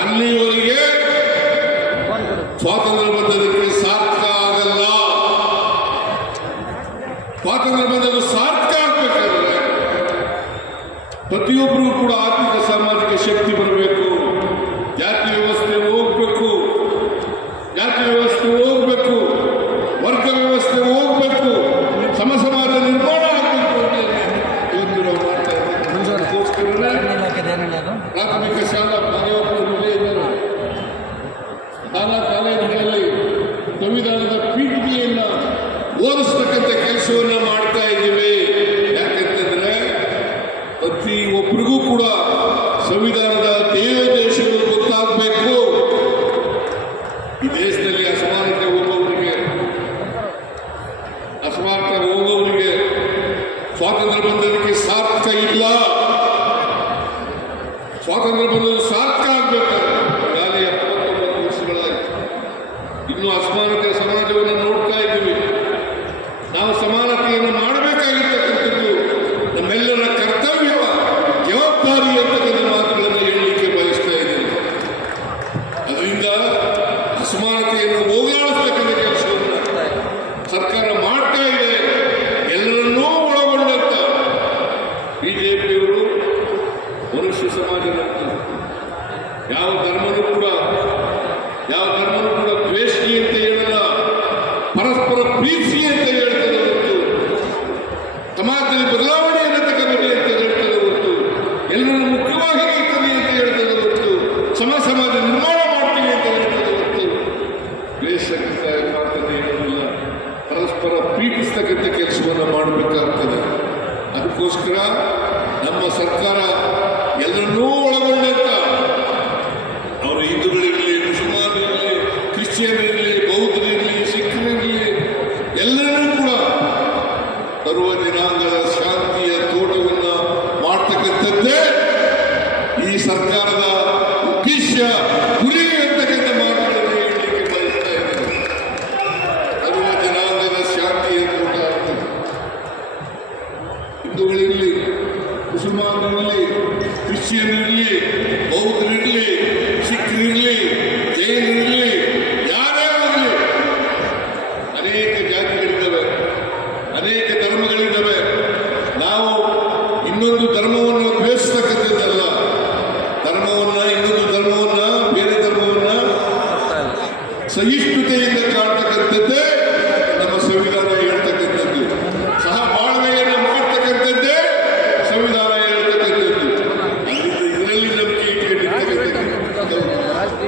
ಅಲ್ಲಿಯವರೆಗೆ ಸ್ವಾತಂತ್ರ್ಯ ಬಂದದಕ್ಕೆ ಸಾರ್ಥಕ ಆಗಲ್ಲ. ಸ್ವಾತಂತ್ರ್ಯ ಬಂದದ್ದು ಸಾರ್ಥಕ ಆಗಬೇಕಾದ್ರೆ ಪ್ರತಿಯೊಬ್ಬರಿಗೂ ಕೂಡ ಆರ್ಥಿಕ, ಸಾಮಾಜಿಕ ಶಕ್ತಿ ಬರಬೇಕು. ಜಾತಿ ವ್ಯವಸ್ಥೆ ಹೋಗ್ಬೇಕು, ವರ್ಗ ವ್ಯವಸ್ಥೆ ಹೋಗ್ಬೇಕು, ಸಮಾಜ ನಿರ್ಮಾಣ ಆಗಬೇಕು ಅಂತ ಇವತ್ತು ನಾವು ಮಾಡ್ತಾ ಇದ್ದೀವಿ. ಪ್ರಾಥಮಿಕ ಶಾಲಾ ಕಾಲೇಜುಗಳಲ್ಲಿ ಸಂವಿಧಾನದ ಪೀಠಿಕೆಯನ್ನು ಓದಿಸ್ತಕ್ಕಂಥ ಕೆಲಸವನ್ನು ಮಾಡ್ತಾ ಇದ್ದೀವಿ. ಯಾಕಂತಂದ್ರೆ ಪ್ರತಿಯೊಬ್ಬರಿಗೂ ಕೂಡ ಸಂವಿಧಾನದ ದೇಶಗಳು ಗೊತ್ತಾಗಬೇಕು. ಈ ದೇಶದಲ್ಲಿ ಅಸಮಾನತೆ ಹೋಗೋವರಿಗೆ ಸ್ವಾತಂತ್ರ್ಯ ಬಂದದಕ್ಕೆ ಸಾರ್ಥಕ ಇಲ್ಲ. ಸ್ವಾತಂತ್ರ್ಯ ಬಂದದ್ದು ಸಾರ್ಥಕ ಆಗಬೇಕಾದ್ರೆ ಈಗಾಗಲೇ 79 ವರ್ಷಗಳಾಗಿ ಇನ್ನೂ ಅಸಮಾನತೆ ಸಮಾಜವನ್ನು ನೋಡ್ತಾ ಇದ್ದೀವಿ. ನಾವು ಸಮಾನತೆಯನ್ನು ಮಾಡಬೇಕಾಗಿರ್ತಕ್ಕಂಥದ್ದು ನಮ್ಮೆಲ್ಲರ ಕರ್ತವ್ಯ, ಜವಾಬ್ದಾರಿ ಅಂತಕ್ಕಂಥ ಮಾತುಗಳನ್ನು ಹೇಳಲಿಕ್ಕೆ ಬಯಸ್ತಾ ಇದ್ದೇನೆ. ಅದರಿಂದ ಅಸಮಾನತೆಯನ್ನು ಹೋಗಲಾಡಿಸ್ತಕ್ಕಂಥ ಕೆಲಸವನ್ನು ಸರ್ಕಾರ ಮಾಡ್ತಾ ಇದೆ. ಎಲ್ಲರನ್ನೂ ಒಳಗೊಂಡಂತ ಬಿಜೆಪಿಯವರು ಮನುಷ್ಯ ಸಮಾಜ ಕೆಲಸವನ್ನು ಮಾಡಬೇಕಾಗ್ತದೆ. ಅದಕ್ಕೋಸ್ಕರ ನಮ್ಮ ಸರ್ಕಾರ ಎಲ್ಲರನ್ನೂ ಒಳಗೊಂಡಂತ ಅವರು ಹಿಂದೂಗಳಿರಲಿ, ಮುಸಲ್ಮಾನರಿರಲಿ, ಕ್ರಿಶ್ಚಿಯನ್ರಿರಲಿ, ಬೌದ್ಧರಿರಲಿ, ಸಿಖ್ರಿರಲಿ, ಎಲ್ಲರೂ ಕೂಡ ಸರ್ವ ಜನಾಂಗದ ಶಾಂತಿಯ ತೋಟವನ್ನು ಮಾಡ್ತಕ್ಕಂಥದ್ದೇ ಈ ಸರ್ಕಾರದ ಉದ್ದೇಶ, ಗುರಿ ಅಂತಕ್ಕಂಥ ಮಾತುಗಳನ್ನು ಹೇಳಲಿಕ್ಕೆ ಬಯಸ್ತಾ ಇದ್ದಾರೆ. ಸರ್ವ ಜನಾಂಗದ ಶಾಂತಿಯ ತೋಟ ಆಗ್ತದೆ. ಹಿಂದೂಗಳಿರಲಿ, ಮುಸಲ್ಮಾನರಿರಲಿ, ಕ್ರಿಶ್ಚಿಯನ್ರಿರಲಿ, ಬೌದ್ಧರಿರಲಿ, ಸಿಖ್ರಿರಲಿ, ಜೈನರಿರಲಿ, ಯಾರೇ ಆಗಲಿ, ಅನೇಕ ಜಾತಿಗಳಿದ್ದಾವೆ, ಅನೇಕ ಧರ್ಮಗಳಿದ್ದಾವೆ. ನಾವು ಇನ್ನೊಂದು ಧರ್ಮವನ್ನು ದ್ವೇಷಿಸ್ತಕ್ಕಂಥದ್ದಲ್ಲ. ಇನ್ನೊಂದು ಧರ್ಮವನ್ನ, ಬೇರೆ ಧರ್ಮವನ್ನ ಸಹಿಷ್ಣುತೆಯಿಂದ ಕಾಣ್ತಕ್ಕಂಥದ್ದೇ ನಮ್ಮ ಸಂವಿಧಾನ ಹೇಳ್ತಕ್ಕಂಥದ್ದು. ಸಹಬಾಳ್ವೆಯನ್ನು ಮಾಡ್ತಕ್ಕಂಥದ್ದೇ ಸಂವಿಧಾನ ಹೇಳ್ತಕ್ಕಂಥದ್ದು. ಇದರಲ್ಲಿ ನಂಬಿಕೆ ಇಟ್ಕೊಂಡಿರ್ತಕ್ಕಂಥದ್ದು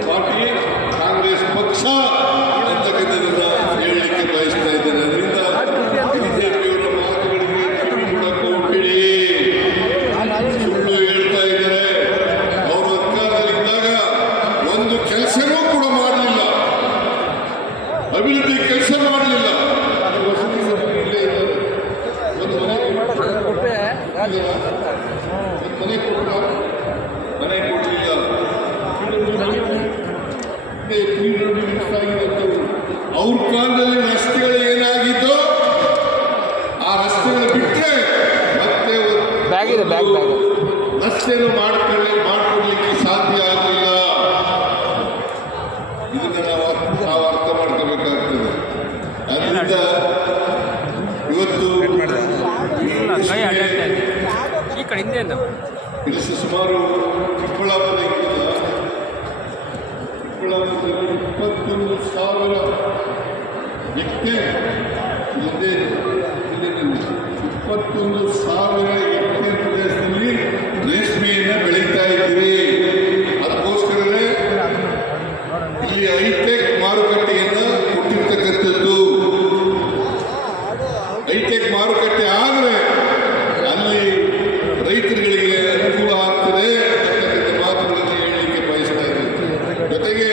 ಪಾರ್ಟಿ ಕಾಂಗ್ರೆಸ್ ಪಕ್ಷ ಅಂತಕ್ಕಂಥದ್ದನ್ನ ಹೇಳಲಿಕ್ಕೆ ಬಯಸ್ತಾ ಇದ್ದೇನೆ. ಅದರಿಂದ ಬಿಜೆಪಿಯವರ ಮಾತುಗಳಿಗೆ ಕಿವಿಗೊಡಕ್ಕೆ ಹೋಗ್ಬೇಡಿ. ಸುಳ್ಳು ಹೇಳ್ತಾ ಇದ್ದಾರೆ. ಅವರು ಅಧಿಕಾರದಲ್ಲಿದ್ದಾಗ ಒಂದು ಕೆಲಸನೂ ಕೂಡ ಮಾಡಲಿಲ್ಲ, ಅಭಿವೃದ್ಧಿ ಕೆಲಸ ಮಾಡಲಿಲ್ಲ. ಮನೆ ಕೊಡಲಿಲ್ಲ. ಅವ್ರ ಕಾಲದಲ್ಲಿ ರಸ್ತೆಗಳು ಏನಾಗಿದ್ದೋ ಆ ರಸ್ತೆಗಳು ಬಿಟ್ಟರೆ ಮತ್ತೆ ರಸ್ತೆಯನ್ನು ಮಾಡಿಕೊಡ್ಲಿಕ್ಕೆ ಸಾಧ್ಯ ಆಗಲಿಲ್ಲ. ಇದನ್ನು ನಾವು ಅರ್ಥ ಮಾಡ್ಕೋಬೇಕಾಗ್ತದೆ. ಅದರಿಂದ ಇವತ್ತು ಸುಮಾರು ಚಿಕ್ಕಬಳ್ಳಾಪುರದಲ್ಲಿ 21,000 ಹೆಕ್ಟೇರ್ 21,000 ಹೆಕ್ಟೇರ್ ಪ್ರದೇಶದಲ್ಲಿ ರೇಷ್ಮೆಯನ್ನು ಬೆಳೀತಾ ಇದ್ದೀವಿ. ಅದಕ್ಕೋಸ್ಕರವೇ ಇಲ್ಲಿ ಹೈಟೆಕ್ ಮಾರುಕಟ್ಟೆಯನ್ನು ಕೊಟ್ಟಿರ್ತಕ್ಕಂಥದ್ದು. ಹೈಟೆಕ್ ಮಾರುಕಟ್ಟೆ ಆದರೆ ಅಲ್ಲಿ ರೈತರುಗಳಿಗೆ ಅನುಕೂಲ ಆಗ್ತದೆ ಅಂತಕ್ಕಂಥ ಮಾತುಗಳನ್ನು ಹೇಳಲಿಕ್ಕೆ ಬಯಸ್ತಾ ಇದ್ದಾರೆ. ಜೊತೆಗೆ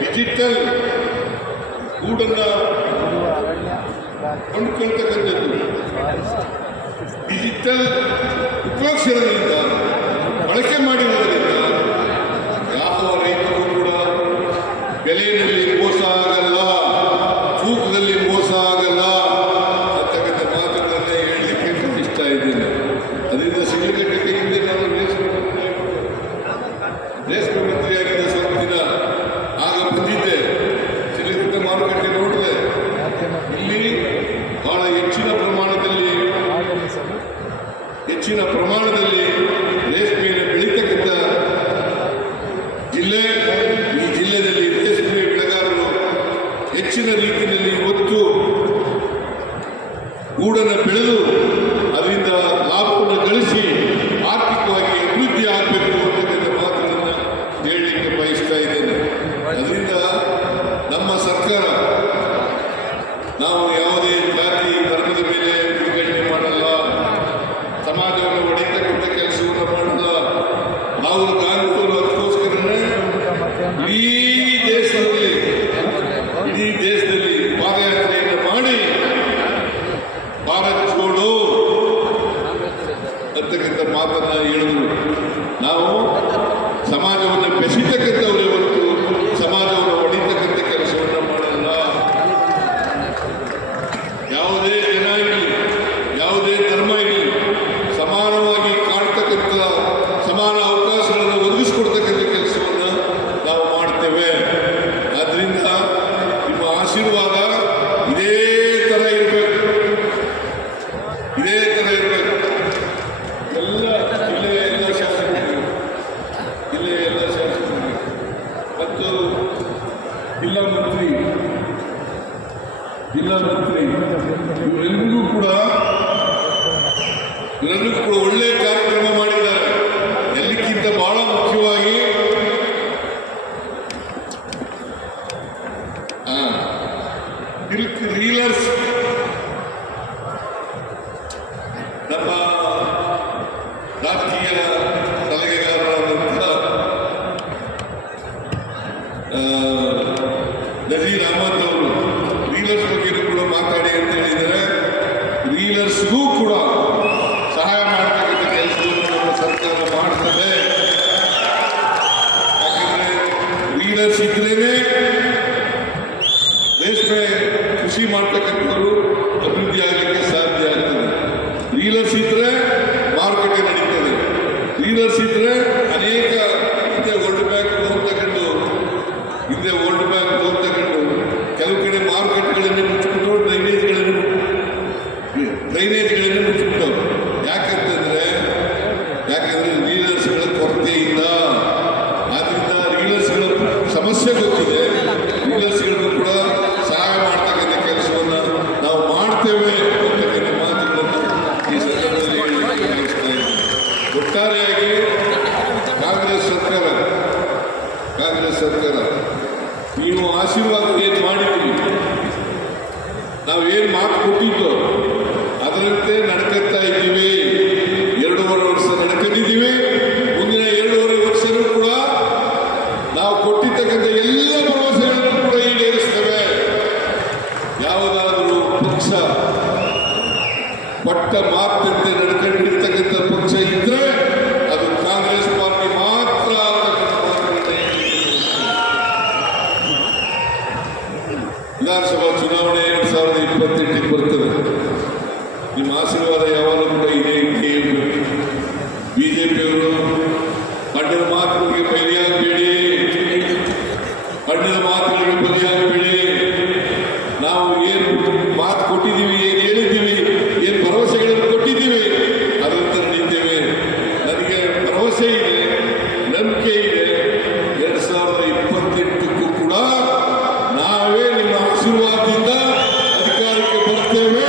ಡಿಜಿಟಲ್ ಗೂಡನ್ನು ಕೊಂಡ್ಕೊಳ್ತಕ್ಕಂಥದ್ದು, ಡಿಜಿಟಲ್ ಉಪಯೋಗಿಸಿರೋದ್ರಿಂದ, ಬಳಕೆ ಮಾಡಿರೋದ್ರಿಂದ ಯಾವ ರೈತರು ಕೂಡ ಬೆಲೆಯಲ್ಲಿ ಮೋಸ ಆಗಲ್ಲ, ತೂಕದಲ್ಲಿ ಮೋಸ ಆಗಲ್ಲ ಅಂತಕ್ಕಂಥ ಮಾತುಗಳನ್ನ ಹೇಳಲಿಕ್ಕೆ ಇಷ್ಟ ಇದ್ದೇನೆ. ಅದರಿಂದ ಸಿಗಲಿಕ್ಕೆ ಹಿಂದೆ ನಾನು ರೇಷ್ಮೆ ಮಂತ್ರಿಯಾಗಿದ್ದ ಸ್ವಲ್ಪ ದಿನ ಆಗ ಬಂದಿದ್ದೆ. ಸಿಗಲಿಕ್ಕೆ ಮಾರುಕಟ್ಟೆ ನೋಡಿದೆ. ಇಲ್ಲಿ ಬಹಳ ಹೆಚ್ಚಿನ ಪ್ರಮಾಣದಲ್ಲಿ ರೇಷ್ಮೆಯನ್ನು ಬೆಳೀತಕ್ಕಂಥ ಜಿಲ್ಲೆ. ಈ ಜಿಲ್ಲೆಯಲ್ಲಿ ರೇಷ್ಮೆ ಬೆಳೆಗಾರರು ಹೆಚ್ಚಿನ ರೀತಿಯಲ್ಲಿ ಒತ್ತು ಗೂಡನ್ನು ಬೆಳೆದು ಅದರಿಂದ ಲಾಭವನ್ನು ಗಳಿಸಿ ಆರ್ಥಿಕವಾಗಿ ಅಭಿವೃದ್ಧಿ ಆಗಬೇಕು ಅಂತಕ್ಕಂಥ ಮಾತುಗಳನ್ನು ಹೇಳಲಿಕ್ಕೆ ಬಯಸ್ತಾ ಇದ್ದೇನೆ. ಅದರಿಂದ ನಮ್ಮ ಸರ್ಕಾರ ನಾವು ಯಾವುದೇ ಜಾತಿ ಧರ್ಮದ ಮೇಲೆ ವಿಂಗಡಣೆ ಮಾಡಲ್ಲ, ಸಮಾಜವನ್ನು ಒಡೆಯತಕ್ಕಂಥ ಕೆಲಸವನ್ನು ಮಾಡಲ್ಲ. ರಾಹುಲ್ ಗಾಂಧಿ ಅವರು ಅದಕ್ಕೋಸ್ಕರನೇ ಇಡೀ ದೇಶದಲ್ಲಿ ಪಾದಯಾತ್ರೆಯನ್ನು ಮಾಡಿ ಭಾರತ್ ಜೋಡೋ ಅಂತಕ್ಕಂಥ ಮಾತನ್ನ ಹೇಳಿದ್ರು. ನಾವು ಸಮಾಜವನ್ನು ಬೆಸೆತಕ್ಕಂಥವರೇ ಹೊರತು ಸಮಾಜವನ್ನು ಒಡೆಯತಕ್ಕಂಥ ಕೆಲಸವನ್ನು ಮಾಡಲ್ಲ. ಯಾವುದೇ ಜನ ಇರಲಿ, ಯಾವುದೇ ಧರ್ಮ ಇರಲಿ, ಸಮಾನವಾಗಿ ಕಾಣ್ತಕ್ಕಂಥ ಸಮಾನ ಅವಕಾಶಗಳನ್ನು ಒದಗಿಸಿಕೊಡ್ತಕ್ಕಂಥ ಕೆಲಸವನ್ನು ನಾವು ಮಾಡ್ತೇವೆ. ಆದ್ದರಿಂದ ನಿಮ್ಮ ಆಶೀರ್ವಾದ ಇದೇ ಥರ ಇರಬೇಕು, ಇದೇ ಥರ ಇರಬೇಕು. ಎಲ್ಲ ಶಾಸಕರಿಗೆ ಮತ್ತು ಜಿಲ್ಲಾ ಮಂತ್ರಿ ಇವರೆಲ್ಲರಿಗೂ ಕೂಡ ಒಳ್ಳೆಯ ಕಾರ್ಯಕ್ರಮ ಮಾಡಿದ್ದಾರೆ. ಎಲ್ಲಕ್ಕಿಂತ ಬಹಳ ಮುಖ್ಯವಾಗಿ ನಮ್ಮ ರಾಜಕೀಯ ಸಲಹೆಗಾರರಾದಂಥ ನಜೀರ್ ಅಹಮದ್ ಅವರು ರೀಲರ್ಸ್ ಬಗ್ಗೆ ಕೂಡ ಮಾತಾಡಿ ಅಂತ ಹೇಳಿದರೆ ರೀಲರ್ಸ್ಗೂ ಕೂಡ ಸಹಾಯ ಮಾಡತಕ್ಕಂಥ ಕೆಲಸವನ್ನು ನಮ್ಮ ಸರ್ಕಾರ ಮಾಡ್ತದೆ. ಯಾಕಂದ್ರೆ ರೀಲರ್ಸ್ ಇದ್ರೇನೆ ರೇಷ್ಮೆ ಕೃಷಿ ಮಾಡ್ತಕ್ಕಂಥವ್ರು ಅಭಿವೃದ್ಧಿ ಆಗಲಿಕ್ಕೆ ಸಾಧ್ಯ ಆಗ್ತದೆ. ರೀಲರ್ಸ್ ಇದ್ರೆ ಮಾರುಕಟ್ಟೆ ನಡೀತದೆ. ರೀಲರ್ಸ್ ಇದ್ರೆ ಅನೇಕ ವರ್ಲ್ಡ್ ಬ್ಯಾಂಕ್ ಲೋನ್ ತಗೊಂಡು ಕೆಲವು ಕಡೆ ಮಾರುಕಟ್ಟೆಗಳನ್ನು ಮುಚ್ಚಿಬಿಟ್ಟು ಡ್ರೈನೇಜ್ಗಳನ್ನು ಮುಚ್ಚಿಬಿಟ್ಟವು. ಯಾಕಂದ್ರೆ ರೀಲರ್ಸ್ಗಳ ಕೊರತೆ ಇಲ್ಲ. ಆದ್ರಿಂದ ರೀಲರ್ಸ್ಗಳ ಸಮಸ್ಯೆ ಗೊತ್ತಿದೆ. ರೀಲರ್ಸ್ಗಳಿಗೂ ಕೂಡ ಸಹಾಯ ಮಾಡ್ತಕ್ಕಂಥ ಕೆಲಸವನ್ನು ನಾವು ಮಾಡ್ತೇವೆ ಅಂತಕ್ಕಂಥ ಮಾತುಗಳನ್ನು ಈ ಸಂದರ್ಭದಲ್ಲಿ ಬಯಸ್ತಾ ಇದ್ದೇನೆ. ಒಟ್ಟಾರೆಯಾಗಿ ಕಾಂಗ್ರೆಸ್ ಸರ್ಕಾರ ನೀವು ಆಶೀರ್ವಾದ ಏನು ಮಾಡಿದ್ದೀವಿ, ನಾವೇನು ಮಾತು ಕೊಟ್ಟಿದ್ದು ಅದರಂತೆ ನಡ್ಕತ್ತಾ ಇದ್ದೀವಿ. 2.5 ವರ್ಷ ನಡ್ಕೊಂಡಿದ್ದೀವಿ. ಮುಂದಿನ 2.5 ವರ್ಷವೂ ಕೂಡ ನಾವು ಕೊಟ್ಟಿರ್ತಕ್ಕಂಥ ಎಲ್ಲ ಭರವಸೆಗಳನ್ನು ಕೂಡ ಈಡೇರಿಸ್ತೇವೆ. ಯಾವುದಾದರೂ ಪಕ್ಷ ಪಟ್ಟ ಮಾತಂತೆ ನಡ್ಕೊಂಡಿರ್ತಕ್ಕಂಥ ಪಕ್ಷ ಇದ್ರೆ ಅದು ಕಾಂಗ್ರೆಸ್ ಪಾರ್ಟಿ ಮಾತ್ರ. ವಿಧಾನಸಭಾ ಚುನಾವಣೆ 2028 ಬರ್ತದೆ. ನಿಮ್ಮ ಆಶೀರ್ವಾದ ಯಾವಾಗಲೂ ಕೂಡ ಇದೆ. ಬಿಜೆಪಿಯವರು ಅಡ್ಡದ ಮಾತುಗಳಿಗೆ ಬಲಿಯಾಗಬೇಡಿ, ನಾವು ಏನು ಮಾತು ಕೊಟ್ಟಿದ್ದೀವಿ, ಏನು ಹೇಳಿದ್ದೀವಿ, ಏನು ಭರವಸೆಗಳನ್ನು ಕೊಟ್ಟಿದ್ದೀವಿ ಅದಂತ ನಡೀತೇವೆ. ನನಗೆ ಭರವಸೆ ಇದೆ, ನಂಬಿಕೆ ಇದೆ. 2028ಕ್ಕೂ ಕೂಡ ನಾವೇ ನಿಮ್ಮ ಆಶೀರ್ವಾದದಿಂದ ಅಧಿಕಾರಕ್ಕೆ ಬರ್ತೇವೆ.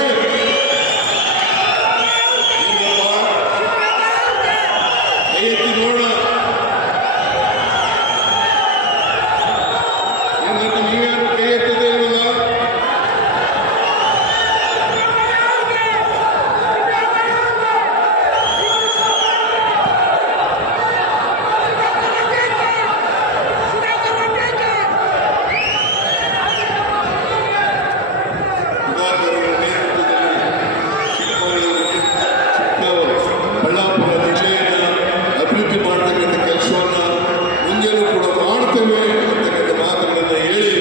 ಎತ್ತಿ ನೋಡೋಣ. ನೀವ್ಯಾರು ಕೈ ಎತ್ತದೆ ಇಲ್ವಲ್ಲ? ಬಳ್ಳಾಪುರ ಜಿಲ್ಲೆಯನ್ನು ಅಭಿವೃದ್ಧಿ ಮಾಡತಕ್ಕಂಥ ಕೆಲಸವನ್ನು ಮುಂದೆನೂ ಕೂಡ ಮಾಡ್ತೇವೆ ಅಂತಕ್ಕಂಥ ಮಾತುಗಳನ್ನು ಹೇಳಿ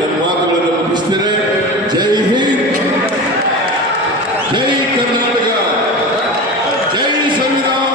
ನನ್ನ ಮಾತುಗಳನ್ನು ಮುಗಿಸ್ತೇನೆ. ಜೈ ಹಿಂದ್, ಜೈ ಕರ್ನಾಟಕ, ಜೈ ಸಂವಿಧಾನ.